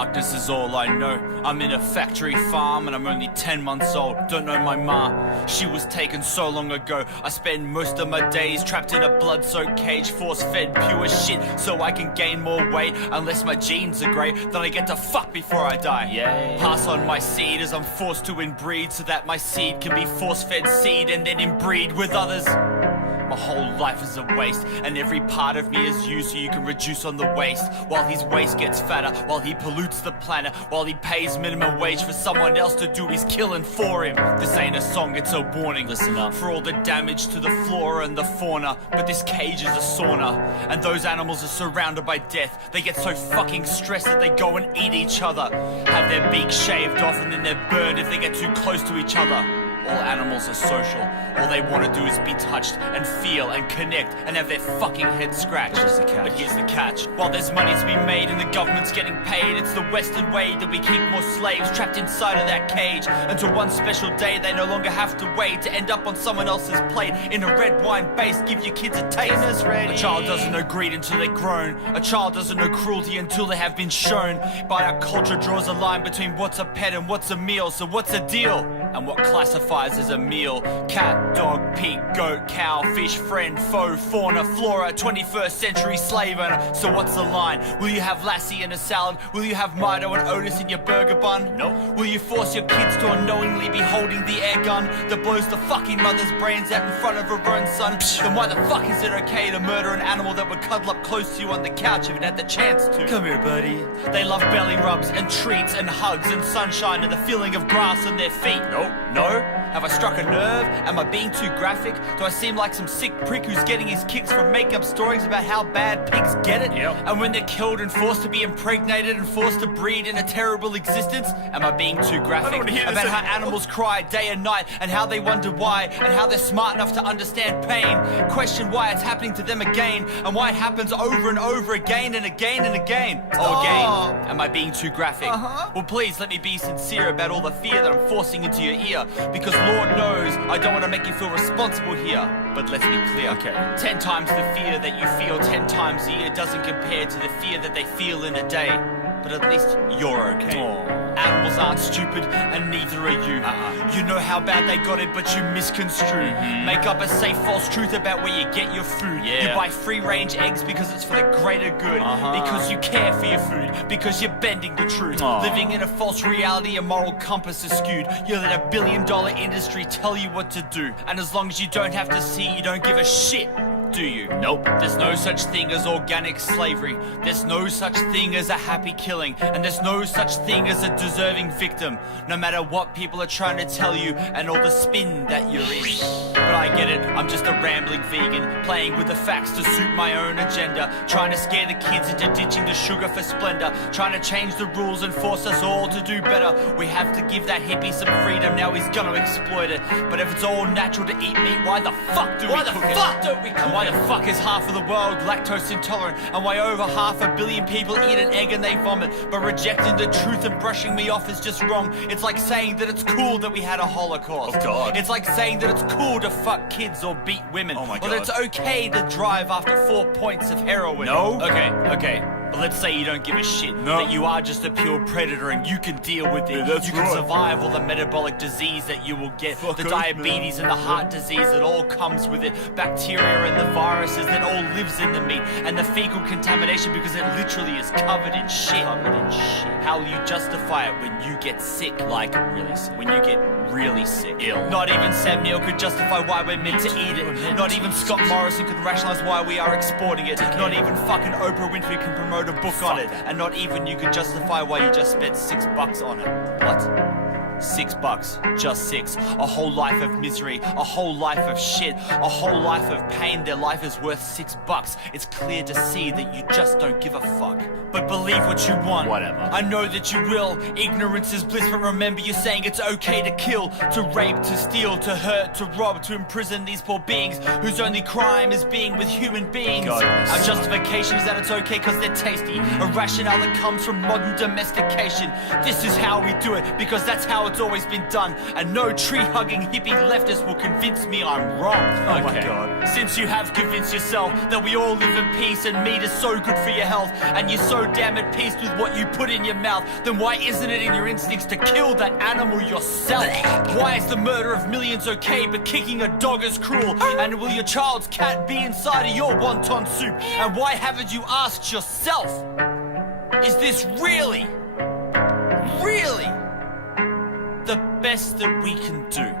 Darkness is all I know. I'm in a factory farm and I'm only 10 months old. Don't know my ma, she was taken so long ago. I spend most of my days trapped in a blood-soaked cage, force-fed pure shit so I can gain more weight. Unless my genes are great, then I get to fuck before I die. Yeah. Pass on my seed as I'm forced to inbreed so that my seed can be force-fed seed and then inbreed with others. My whole life is a waste, and every part of me is you so you can reduce on the waste. While his waste gets fatter, while he pollutes the planet, while he pays minimum wage for someone else to do his killing for him. This ain't a song, it's a warning. Listen up. For all the damage to the flora and the fauna, but this cage is a sauna, and those animals are surrounded by death. They get so fucking stressed that they go and eat each other, have their beaks shaved off and then they're burned if they get too close to each other. All animals are social. All they want to do is be touched and feel and connect and have their fucking heads scratched. But here's the catch. While there's money to be made and the government's getting paid, it's the Western way that we keep more slaves trapped inside of that cage. Until one special day they no longer have to wait to end up on someone else's plate in a red wine base. Give your kids a taste. A child doesn't know greed until they're grown. A child doesn't know cruelty until they have been shown. But our culture draws a line between what's a pet and what's a meal. So what's a deal? And what classifies as a meal? Cat, dog, pig, goat, cow, fish, friend, foe, fauna, flora, 21st century slave owner. So what's the line? Will you have Lassie in a salad? Will you have Mido and Otis in your burger bun? No. Will you force your kids to unknowingly be holding the air gun that blows the fucking mother's brains out in front of her own son? Then why the fuck is it okay to murder an animal that would cuddle up close to you on the couch if it had the chance to? Come here, buddy. They love belly rubs and treats and hugs and sunshine and the feeling of grass on their feet. No? Have I struck a nerve? Am I being too graphic? Do I seem like some sick prick who's getting his kicks from making up stories about how bad pigs get it? Yep. And when they're killed and forced to be impregnated and forced to breed in a terrible existence? Am I being too graphic? About how animals cry day and night and how they wonder why and how they're smart enough to understand pain. Question why it's happening to them again and why it happens over and over again and again and again. Oh, again. Am I being too graphic? Well, please let me be sincere about all the fear that I'm forcing into your ear, because Lord knows I don't want to make you feel responsible here. But let's be clear. 10 times the fear that you feel 10 times a year doesn't compare to the fear that they feel in a day. But at least you're okay. Animals aren't stupid, and neither are you. You know how bad they got it, but you misconstrue. Make up a safe false truth about where you get your food. You buy free-range eggs because it's for the greater good. Because you care for your food. Because you're bending the truth. Living in a false reality, your moral compass is skewed. You let a billion-dollar industry tell you what to do. And as long as you don't have to see, you don't give a shit. Do you? Nope. There's no such thing as organic slavery. There's no such thing as a happy killing. And there's no such thing as a deserving victim. No matter what people are trying to tell you and all the spin that you're in. But I get it, I'm just a rambling vegan, playing with the facts to suit my own agenda, trying to scare the kids into ditching the sugar for splendor, trying to change the rules and force us all to do better. We have to give that hippie some freedom, now he's gonna exploit it. But if it's all natural to eat meat, why the fuck do we cook it? And why the fuck is half of the world lactose intolerant? And why over 500 million people eat an egg and they vomit? But rejecting the truth and brushing me off is just wrong. It's like saying that it's cool that we had a Holocaust. Oh God. It's like saying that it's cool to fuck kids or beat women. Oh my God. Or that it's okay to drive after 4 points of heroin. No. Okay. But let's say you don't give a shit, that you are just a pure predator and you can deal with it. Yeah, you can survive all the metabolic disease that you will get, the diabetes and the heart disease that all comes with it, bacteria and the viruses that all lives in the meat, and the fecal contamination because it literally is covered in shit. How will you justify it when you get sick? Like, really sick. When you get really sick. Ill. Not even Sam Neill could justify why we're meant to eat it. Not even Scott Morrison could rationalize why we are exporting it. Not even fucking Oprah Winfrey can promote a book on it. And not even you could justify why you just spent $6 on it. What? $6, just 6. A whole life of misery, a whole life of shit, a whole life of pain. Their life is worth $6. It's clear to see that you just don't give a fuck. But believe what you want. Whatever. I know that you will. Ignorance is bliss, but remember you're saying it's okay to kill, to rape, to steal, to hurt, to rob, to imprison these poor beings whose only crime is being with human beings. God, our justification is that it's okay because they're tasty. A rationale that comes from modern domestication. This is how we do it because that's how it's always been done, and no tree-hugging hippie leftist will convince me I'm wrong. Oh my God. Since you have convinced yourself that we all live in peace and meat is so good for your health, and you're so so damn at peace with what you put in your mouth, then why isn't it in your instincts to kill that animal yourself? Why is the murder of millions okay, but kicking a dog is cruel? And will your child's cat be inside of your wonton soup? And why haven't you asked yourself, is this really the best that we can do?